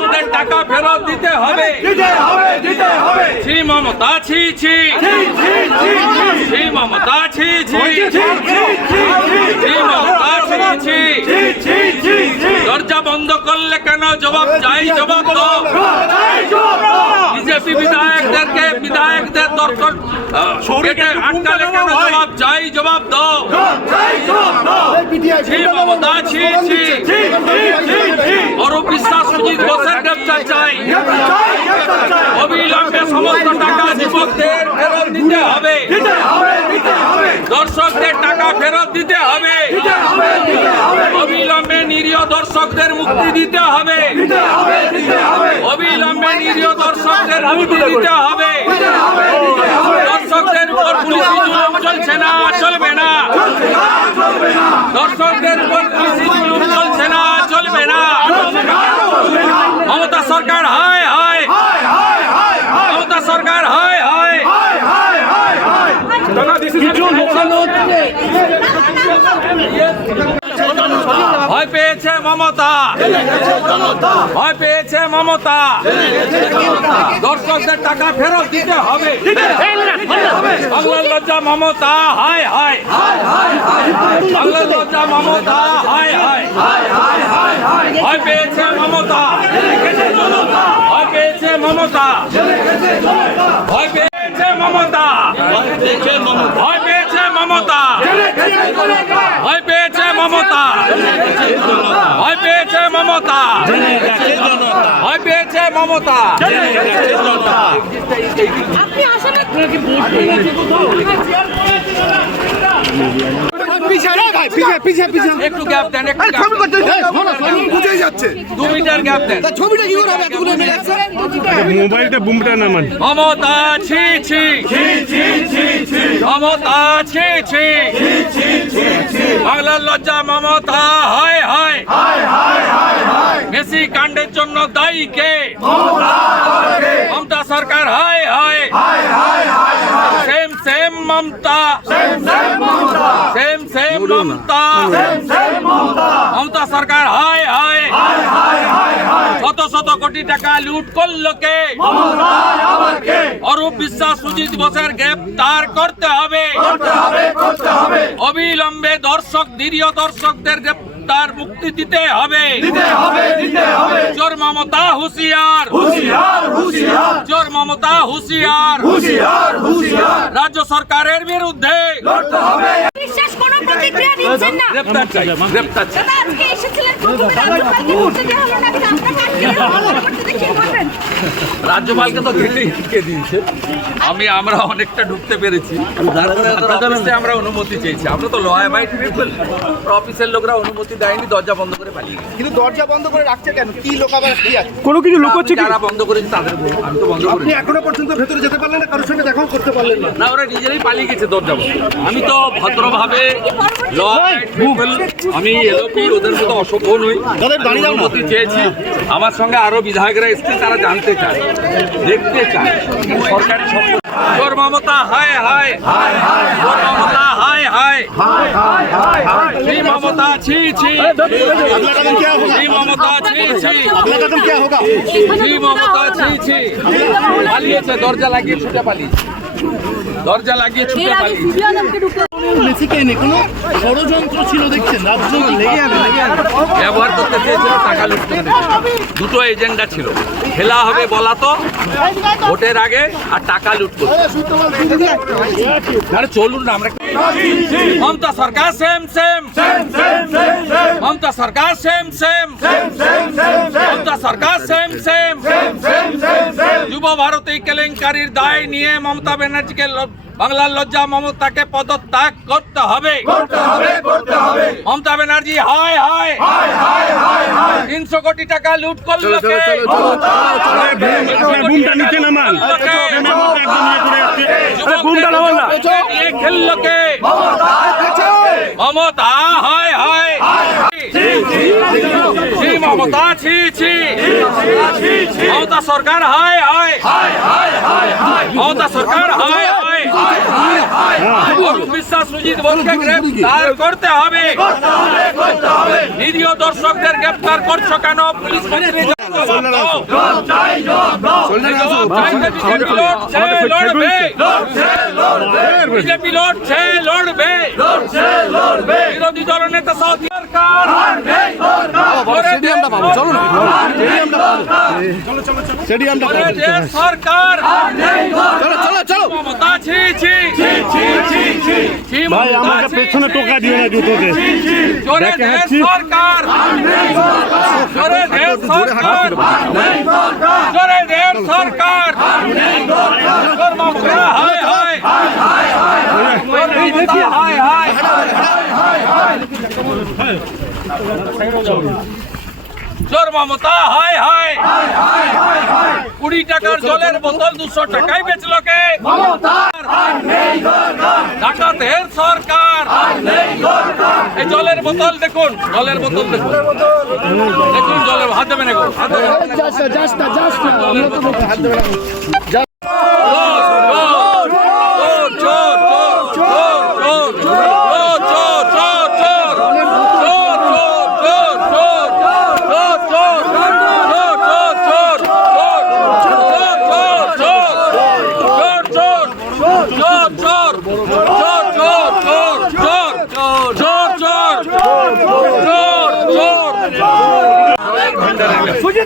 দর্শকদের টাকা ফেরত দিতে হবে। ছি মমতা ছি ছি। ছি মমতা ছি ছি। ছি মমতা ছি ছি। দরজা বন্ধ করলে কেন? জবাব চাই জবাব দাও। বিজেপি বিধায়কদেরকে বিধায়কদের আটকালে কেন জবাব চাই জবাব দাও। ছি মমতা ছি ছি অরূপ বিশ্বাস সুজিত বোসের গ্রেপ্তার চাই। অবিলম্বে সমস্ত টাকা যুবকদের ফেরত দিতে হবে। দর্শকদের টাকা ফেরত দিতে হবে। নিরীহ দর্শকদের মুক্তি দিতে হবে। অবিলম্বে নিরীহ দর্শকদের মুক্তি দিতে হবে। দর্শকদের উপর পুলিশ চলছে না চলবে না দর্শকদের উপর পুলিশি জুলুম চলছে না চলবে না মমতা সরকার হায় হায় মমতা সরকার হায় হায় ভয় পেয়েছে মমতা। ভয় পেয়েছে মমতা। দর্শকদের টাকা ফেরত দিতে হবে। বাংলার লজ্জা মমতা, হায় হায়। বাংলার লজ্জা মমতা, হায় হায়। ভয় পেয়েছে মমতা। ভয় পেয়েছে মমতা। ভয় পেয়েছে মমতা। ভয় পেয়েছে মমতা। ভয় পেয়েছে মমতা। ভয় পেয়েছে মমতা। ভয় পেয়েছে মমতা। আপনি আসলে একটু গ্যাপ দেন একটু gap দেন। বুঝেই যাচ্ছে দু মিটার গ্যাপ দেন। ছবিটা কি করে হবে? এতগুলো মোবাইলটা বুমটা নামান। মমতা ছি ছি মমতা ছি ছি। বাংলার লজ্জা মমতা হায় হায়। মেসি কাণ্ডের জন্য দায়ী কে? মমতা সরকার হায় হায়। Mamata. Shame shame Mamata. Mamata. সরকার হায় হায়। শত শত কোটি টাকা লুট করল কে? অরূপ বিশ্বাস সুজিত বোসের গ্রেপ্তার করতে হবে। অবিলম্বে দর্শক দৃঢ় দর্শকদের গ্রেপ্তার মুক্তি দিতে হবে। চোর মমতা হুঁশিয়ার। চোর মমতা হুশিয়ার। রাজ্য সরকারের বিরুদ্ধে। বিশ্বাস কোনো প্রতিক্রিয়া দিচ্ছেন না। গ্রেপ্তার চাই গ্রেপ্তার চাই। আজকে এসেছিলেন প্রথমে রাজ্যপালকে করতে দেওয়া হলো না কিন্তু আপনাকে আজকে করতে করবেন রাজ্যপালকে তো ঢুকে দিয়েছে? আমি আমরা অনেকটা ঢুকতে পেরেছি। তারপরে আমরা অনুমতি চেয়েছি। আমরা তো লয় বাইট পিপল অফিসের লোকরা অনুমতি দেয়নি দরজা বন্ধ করে পালিয়ে গেছে। কিন্তু দরজা বন্ধ করে রাখছে কেন? কি লোকাবার কি আছে? কোনো কিছু আমি লুকোচ্ছে কি? যারা বন্ধ করেছে তাদের বলব আমি তো বন্ধ আপনি এখনও পর্যন্ত ভেতরে যেতে পারলেন না কারোর সঙ্গে দেখাও করতে পারলেন না। না ওরা নিজেরাই পালিয়ে গেছে দরজা বন্ধ আমি তো ভদ্রভাবে ল আমি এলোপি ওদের মতো অসভ্য নই। আমি অনুমতি চেয়েছি। আমার সঙ্গে আরও বিধায়করা এসছে তারা জানতে চায় দেখতে চায়। সরকারি সম্পত্তি তোর মমতা হায় হায়। তোর মমতা হাই হাই ছি মমতা ছি ছি মমতা ছি ছি ছি মমতা ছি ছি পালিয়েছে দরজা লাগিয়ে ছুটে পালি দরজা লাগিয়ে ছুটে পালিয়ে মেসিকে এনে ছিল দেখছেন রাজনীতি লেগে ব্যবহার করতে চেয়েছিল টাকা লুটতে দুটো এজেন্ডা ছিল খেলা হবে বলা তো। ভোটের আগে আর টাকা লুট আরে চলুন না আমরা মমতা সরকার সেম সেম মমতা সরকার সেম সেম মমতা সরকার সেম সেম যুব ভারতী কেলেঙ্কারির দায় নিয়ে মমতা ব্যানার্জিকে বাংলার লজ্জা মমতাকে পদত্যাগ করতে হবে। মমতা ব্যানার্জি হায় হায়। তিনশো কোটি টাকা লুট করল? আপনার বুমটা নিচে নামান। একদম করে যাচ্ছে বুমটা নামান না। নিয়ে খেললো মমতা হয় হায়। ছি মমতা ছি ছি। মমতা সরকার হায় হায়। মমতা সরকার হায় হায়। বিশ্বাস সুজিত বোসকে গ্রেফতার করতে হবে। নিরীহ দর্শকদের গ্রেফতার করছ কেন? পুলিশ মন্ত্রী জবাব দাও। জবাব চাইতে বিজেপি লড়ছে, লড়বে। বিজেপি লড়ছে লড়বে। বিরোধী দল নেতা সাউথ সরকার। ভাই আমাকে পেছনে টোকা দিও না জুতোতে। সরকার। সরকার। সরকার। জোর মমতা হায় হায় কুড়ি টাকার জলের বোতল দুশো টাকায় বেচলো কে? ডাকাতের সরকার। এই জলের বোতল দেখুন জলের বোতল দেখুন। দেখুন জলের হাত দেবেন হাত দেবেন।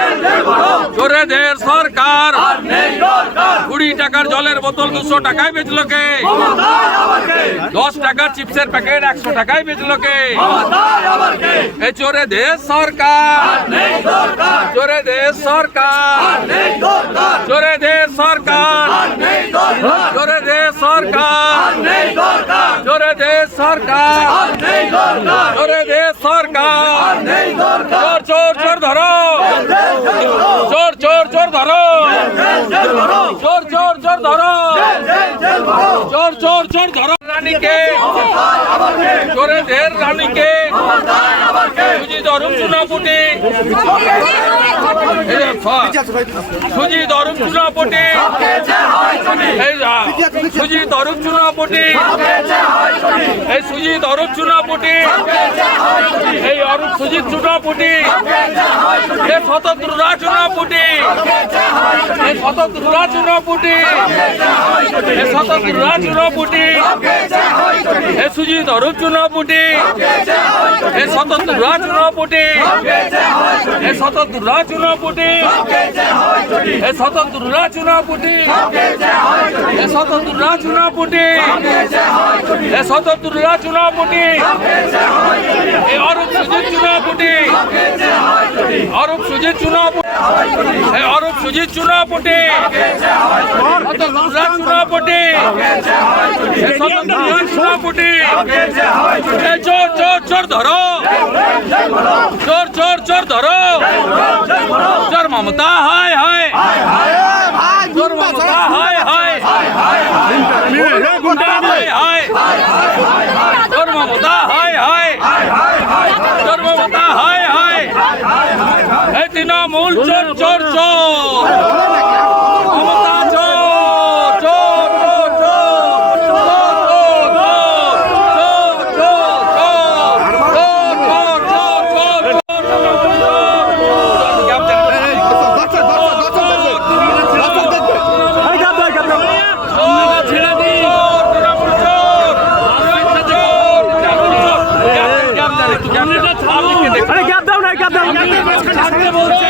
ছি চোরেদের সরকার। কুড়ি টাকার জলের বোতল দুশো টাকায় বেচলো কে? দশ টাকার চিপসের প্যাকেট একশো টাকায় বেচলো কে? এই চোরেদের সরকার। চোরেদের সরকার। চোরে চোরেদের সরকার। চোরেদের সরকার। চোরেদের সরকার। চোরেদের সরকার। চোর চোর চোর ধরো। চোর চোর চোর ধরো। চোর চোর চোর ধরো। চোর চোর চোর ধরো। রানীকে। চোরে ধের রানীকে। সুজি ধরুম চুনাপুটি। সুজি ধরুম চুনাপুটি। সুজি ধরুম চুনাপুটি। এই সুজি ধরুম চুনাপুটি। এই অরূপ সুজিত চুনাপুটি। সতন্ত্র রাজ শত চুরাচুর ফুটি হে শত চুরাচুর ফুটি হে সুজিত অরূপ চুন ফুটি হে শত চুরাচুর ফুটি হে শত চুরাচুর ফুটি হে শত চুরাচুর ফুটি হে শত চুরাচুর ফুটি হে শত চুরাচুর ফুটি হে অরূপ সুজিত চুন ফুটি অরূপ সুজিত চুন অরূপ সুজিত চুনাপুটি স্বতন্ত্ররা চুনাপুটি এই স্বতন্ত্ররা চুনাপুটি এই চোর চোর চোর ধরো চোর চোর চোর ধরো চোর মমতা হায় হায় চোর মমতা হায় হায় হায় হায় চোর মমতা হায় হায় চোর মমতা তৃণমূল চোর চোর চোর। করছে